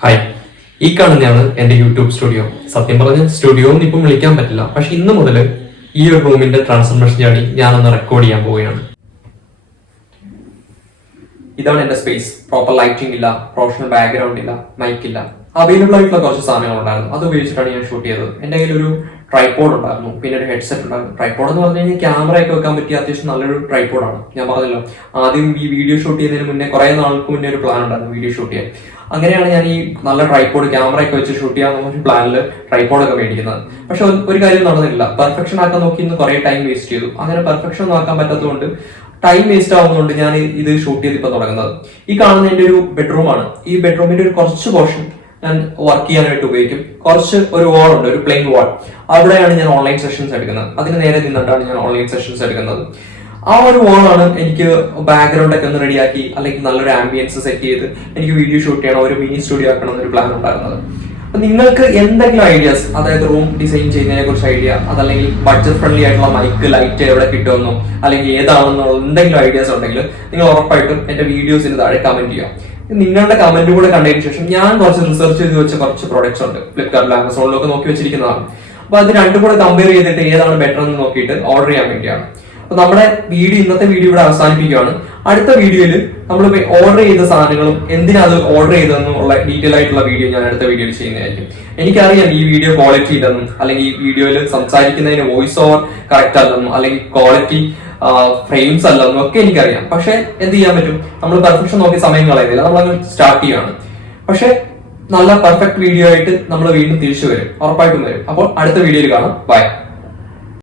Hi, ഈ കാണുന്നതാണ് എന്റെ യൂട്യൂബ് സ്റ്റുഡിയോ. സത്യം പറഞ്ഞ സ്റ്റുഡിയോ ഒന്നും ഇപ്പം വിളിക്കാൻ പറ്റില്ല. പക്ഷെ ഇന്ന് മുതൽ ഈ ഒരു റൂമിന്റെ ട്രാൻസ്ഫർമേഷൻ ജേർണി ഞാനൊന്ന് റെക്കോർഡ് ചെയ്യാൻ പോവുകയാണ്. ഇതാണ് എന്റെ സ്പേസ്. പ്രോപ്പർ ലൈറ്റിംഗ് ഇല്ല, പ്രൊഫഷണൽ ബാക്ക്ഗ്രൗണ്ട് ഇല്ല, മൈക്ക് ഇല്ല. അവൈലബിൾ ആയിട്ടുള്ള കുറച്ച് സാധനങ്ങൾ ഉണ്ടായിരുന്നു. അത് ഉപയോഗിച്ചിട്ടാണ് ഞാൻ ഷൂട്ട് ചെയ്തത്. എന്റെ കയ്യിൽ ഒരു ട്രൈപോഡ് ഉണ്ടായിരുന്നു, പിന്നെ ഒരു ഹെഡ്സെറ്റ് ഉണ്ടായിരുന്നു. ട്രൈപോഡ് എന്ന് പറഞ്ഞു കഴിഞ്ഞാൽ ക്യാമറ ഒക്കെ വെക്കാൻ പറ്റിയ അത്യാവശ്യം നല്ലൊരു ട്രൈപോഡാണ്. ഞാൻ പറഞ്ഞല്ലോ, ആദ്യം ഈ വീഡിയോ ഷൂട്ട് ചെയ്യുന്നതിന് മുന്നേ കുറെ നാൾക്ക് മുന്നേ ഒരു പ്ലാൻ ഉണ്ടായിരുന്നു വീഡിയോ ഷൂട്ട് ചെയ്യാൻ. അങ്ങനെയാണ് ഞാൻ ഈ നല്ല ട്രൈപോഡ് ക്യാമറ ഒക്കെ വെച്ച് ഷൂട്ട് ചെയ്യാൻ ഒരു പ്ലാനിൽ ട്രൈപോഡൊക്കെ മേടിക്കുന്നത്. പക്ഷെ ഒരു കാര്യം നടന്നില്ല. പെർഫെക്ഷൻ ആക്കാൻ നോക്കി ഇന്ന് കുറെ ടൈം വേസ്റ്റ് ചെയ്തു. അങ്ങനെ പെർഫെക്ഷൻ ഒന്നും ആക്കാൻ പറ്റാത്തതുകൊണ്ട് ടൈം വേസ്റ്റ് ആവുന്നതുകൊണ്ട് ഞാൻ ഇത് ഷൂട്ട് ചെയ്ത് ഇപ്പൊ തുടങ്ങുന്നത്. ഈ കാണുന്ന എന്റെ ഒരു ബെഡ്റൂമാണ്. ഈ ബെഡ്റൂമിന്റെ ഒരു കുറച്ച് പോർഷൻ ഞാൻ വർക്ക് ചെയ്യാനായിട്ട് ഉപയോഗിക്കും. കുറച്ച് ഒരു വാൾ ഉണ്ട്, ഒരു പ്ലെയിൻ വാൾ. അവിടെയാണ് ഞാൻ ഓൺലൈൻ സെഷൻസ് എടുക്കുന്നത്. അതിന് നേരെ നിന്നിട്ടാണ് ഞാൻ ഓൺലൈൻ സെഷൻസ് എടുക്കുന്നത്. ആ ഒരു വാളാണ് എനിക്ക് ബാക്ക്ഗ്രൗണ്ട് ഒക്കെ ഒന്ന് റെഡിയാക്കി, അല്ലെങ്കിൽ നല്ലൊരു ആംബിയൻസ് സെറ്റ് ചെയ്ത് എനിക്ക് വീഡിയോ ഷൂട്ട് ചെയ്യണം, ഒരു മിനി സ്റ്റുഡിയോ ആക്കണം എന്നൊരു പ്ലാൻ ഉണ്ടായിരുന്നത്. അപ്പൊ നിങ്ങൾക്ക് എന്തെങ്കിലും ഐഡിയാസ്, അതായത് റൂം ഡിസൈൻ ചെയ്യുന്നതിനെ കുറിച്ച് ഐഡിയ, അതല്ലെങ്കിൽ ബഡ്ജറ്റ് ഫ്രണ്ട്ലി ആയിട്ടുള്ള മൈക്ക്, ലൈറ്റ് എവിടെ കിട്ടുമെന്നോ അല്ലെങ്കിൽ ഏതാണെന്നുള്ള എന്തെങ്കിലും ഐഡിയാസ് ഉണ്ടെങ്കിൽ നിങ്ങൾ ഉറപ്പായിട്ടും എന്റെ വീഡിയോസിന് താഴെ കമന്റ് ചെയ്യാം. നിങ്ങളുടെ കമന്റ് കൂടെ കണ്ടതിന് ശേഷം ഞാൻ കുറച്ച് റിസർച്ച് ചെയ്ത് വെച്ച കുറച്ച് പ്രോഡക്ട്സ് ഉണ്ട്. ഫ്ലിപ്കാർട്ടിൽ, ആമസോണിലൊക്കെ നോക്കി വെച്ചിരിക്കുന്നതാണ്. അപ്പൊ അത് രണ്ടും കൂടെ കമ്പയർ ചെയ്തിട്ട് ഏതാണ് ബെറ്റർ എന്ന് നോക്കിയിട്ട് ഓർഡർ ചെയ്യാൻ വേണ്ടിയാണ്. അപ്പൊ നമ്മുടെ ഇന്നത്തെ വീഡിയോ ഇവിടെ അവസാനിപ്പിക്കുകയാണ്. അടുത്ത വീഡിയോയിൽ നമ്മൾ ഓർഡർ ചെയ്ത സാധനങ്ങളും എന്തിനാ അത് ഓർഡർ ചെയ്തതെന്നുള്ള ഡീറ്റെയിൽ ആയിട്ടുള്ള വീഡിയോ ഞാൻ അടുത്ത വീഡിയോയിൽ ചെയ്യുന്നതായിരിക്കും. എനിക്കറിയാം ഈ വീഡിയോ ക്വാളിറ്റി ഇല്ലെന്നും, അല്ലെങ്കിൽ ഈ വീഡിയോയിൽ സംസാരിക്കുന്നതിന് വോയിസ് ഓവർ കറക്റ്റ് അല്ലെന്നും, അല്ലെങ്കിൽ ക്വാളിറ്റി ഫ്രെയിംസ് അല്ലെന്നും ഒക്കെ എനിക്കറിയാം. പക്ഷെ എന്ത് ചെയ്യാൻ പറ്റും, നമ്മൾ പെർഫെക്ഷൻ നോക്കി സമയം കളയുന്നില്ല, നമ്മളങ്ങ് സ്റ്റാർട്ട് ചെയ്യാണ്. പക്ഷെ നല്ല പെർഫെക്റ്റ് വീഡിയോ ആയിട്ട് നമ്മൾ വീണ്ടും തിരിച്ചു വരും, ഉറപ്പായിട്ടും വരും. അപ്പോൾ അടുത്ത വീഡിയോയിൽ കാണാം. ബൈ.